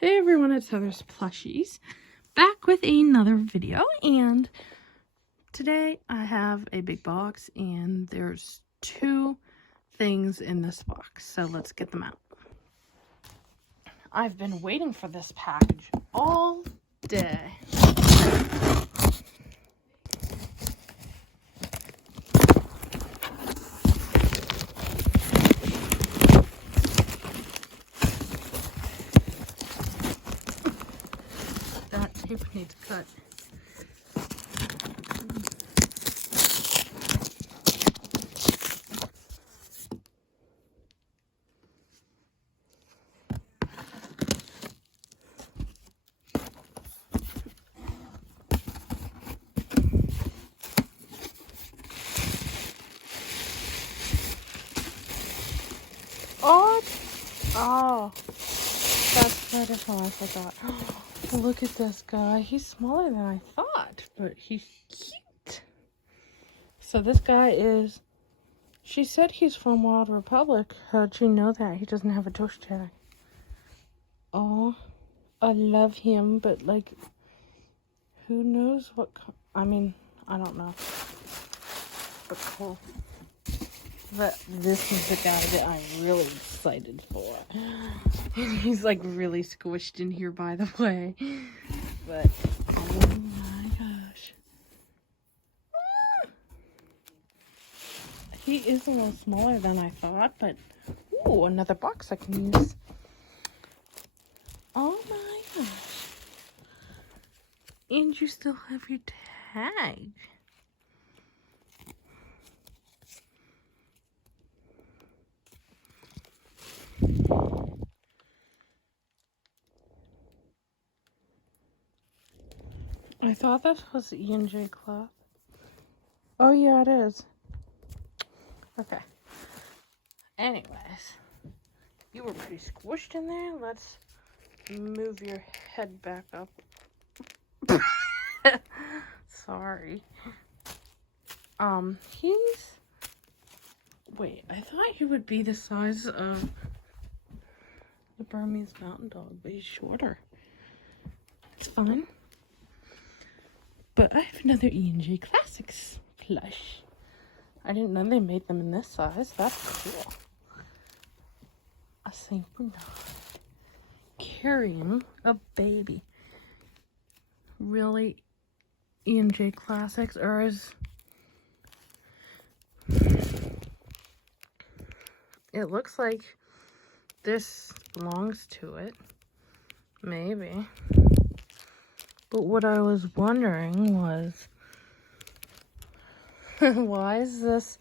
Hey everyone, it's Heather's Plushies, back with another video, and today I have a big box, and there's two things in this box, so let's get them out. I've been waiting for this package all day. That paper needs cut. Oh, that's beautiful. I forgot. Look at this guy. He's smaller than I thought, but he's cute. So this guy is, she said he's from Wild Republic. How'd you know that? He doesn't have a tush tag. Oh, I love him, but like, who knows what, I mean, I don't know. But cool. But this is the guy that I'm really excited for. And he's like really squished in here, by the way. But, oh my gosh. He is a little smaller than I thought, but, ooh, another box I can use. Oh my gosh. And you still have your tag. I thought this was E&J cloth. Oh yeah, it is. Okay. Anyways, you were pretty squished in there. Let's move your head back up. Sorry. He's... Wait, I thought he would be the size of the Burmese mountain dog, but he's shorter. It's fine. But I have another E&J Classics plush. I didn't know they made them in this size. That's cool. A Saint Bernard carrying a baby. Really, E&J Classics, or is... It looks like this belongs to it. Maybe. But what I was wondering was, why is this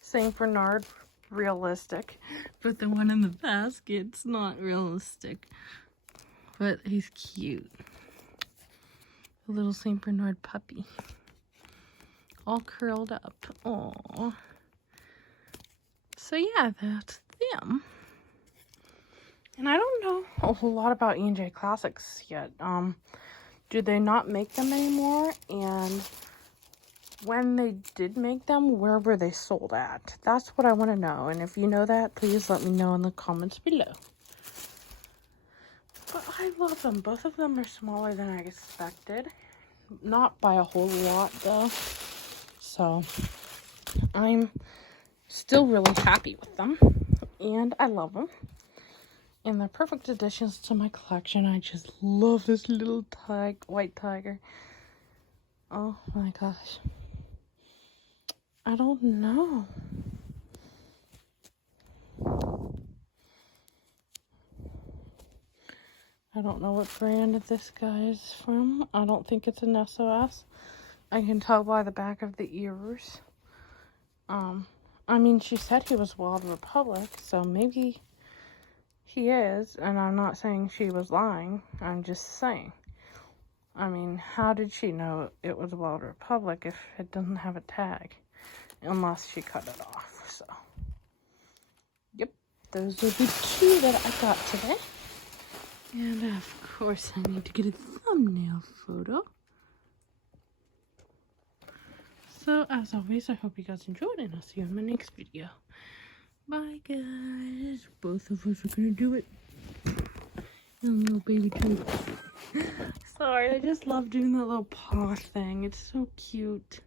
Saint Bernard realistic, but the one in the basket's not realistic? But he's cute. A little Saint Bernard puppy. All curled up. Aww. So yeah, that's them. And I don't know a whole lot about E&J Classics yet. Do they not make them anymore? And when they did make them, where were they sold at? That's what I want to know. And if you know that, please let me know in the comments below. But I love them. Both of them are smaller than I expected. Not by a whole lot, though. So, I'm still really happy with them. And I love them. And they're perfect additions to my collection. I just love this little white tiger. Oh my gosh. I don't know. I don't know what brand this guy is from. I don't think it's an SOS. I can tell by the back of the ears. I mean, she said he was Wild Republic, so maybe he is, and I'm not saying she was lying. I'm just saying. I mean, how did she know it was Wild Republic if it doesn't have a tag? Unless she cut it off, so. Yep, those are the two that I got today. And of course, I need to get a thumbnail photo. So, as always, I hope you guys enjoyed, and I'll see you in my next video. Bye, guys. Both of us are gonna do it. And little baby treats. Sorry, I just love doing that little paw thing. It's so cute.